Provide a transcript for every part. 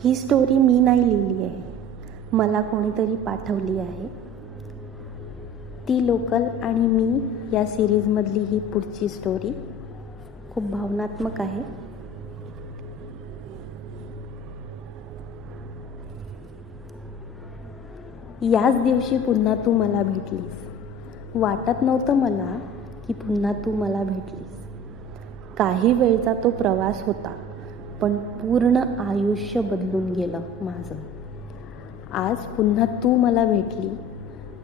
ही story मी नाही लिहिली आहे, मला कोणीतरी पाठवली आहे. ती लोकल आणि मी या सिरीजमधली ही पुढची स्टोरी खूप भावनात्मक आहे. याच दिवशी पुन्हा तू मला भेटलीस. वाटत नव्हतं मला की पुन्हा तू मला भेटलीस. काही वेळचा तो प्रवास होता, पण पूर्ण आयुष्य बदलून गेलं माझं. आज पुन्हा तू मला भेटली.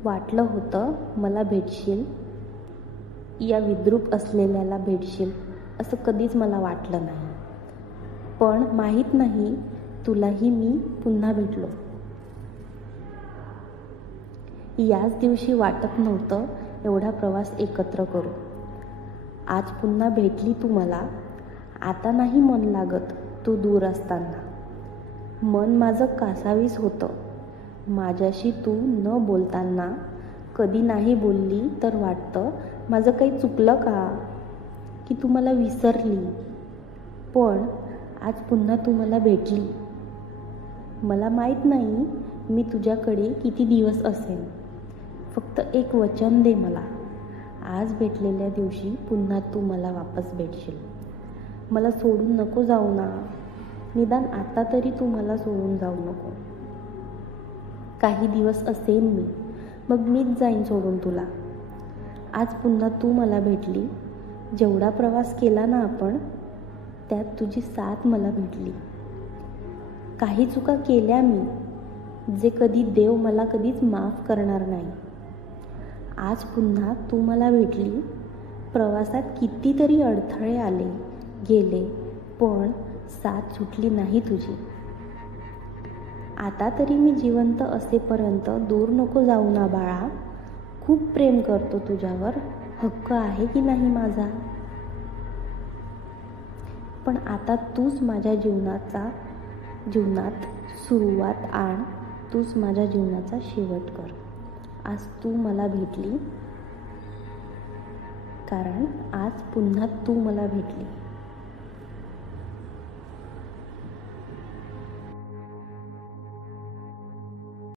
वाटलं होतं मला भेटशील, या विद्रूप असलेल्याला भेटशील असं कधीच मला वाटलं नाही. पण माहीत नाही तुलाही मी पुन्हा भेटलो. याच दिवशी वाटत नव्हतं एवढा प्रवास एकत्र करू. आज पुन्हा भेटली तू मला. आता नाही मन लागत तू दूर असताना. मन माझं कासावीस होतं माझ्याशी तू न बोलताना. कधी नाही बोलली तर वाटतं माझं काही चुकलं का, की तू मला विसरली. पण आज पुन्हा तू मला भेटली. मला माहीत नाही मी तुझ्याकडे किती दिवस असेन. फक्त एक वचन दे मला, आज भेटलेल्या दिवशी पुन्हा तू मला वापस भेटशील. मला सोडून नको जाऊ ना. निदान आता तरी तू मला सोडून जाऊ नको. काही दिवस असेन मी, मग मीच जाईन सोडून तुला. आज पुन्हा तू मला भेटली. जेवढा प्रवास केला ना आपण, त्यात तुझी साथ मला भेटली. काही चुका केल्या मी, जे कधी देव मला कधीच माफ करणार नाही. आज पुन्हा तू मला भेटली. प्रवासात कितीतरी अडथळे आले गेले, पण साथ सुटली नाही तुझी. आता तरी मी जिवंत असेपर्यंत दूर नको जाऊ ना बाळा. खूप प्रेम करतो तुझ्यावर, हक्क आहे की नाही माझा. पण आता तूच माझ्या जीवनात सुरुवात आण. तूच माझ्या जीवनाचा शेवट कर. आज तू मला भेटली, कारण आज पुन्हा तू मला भेटली.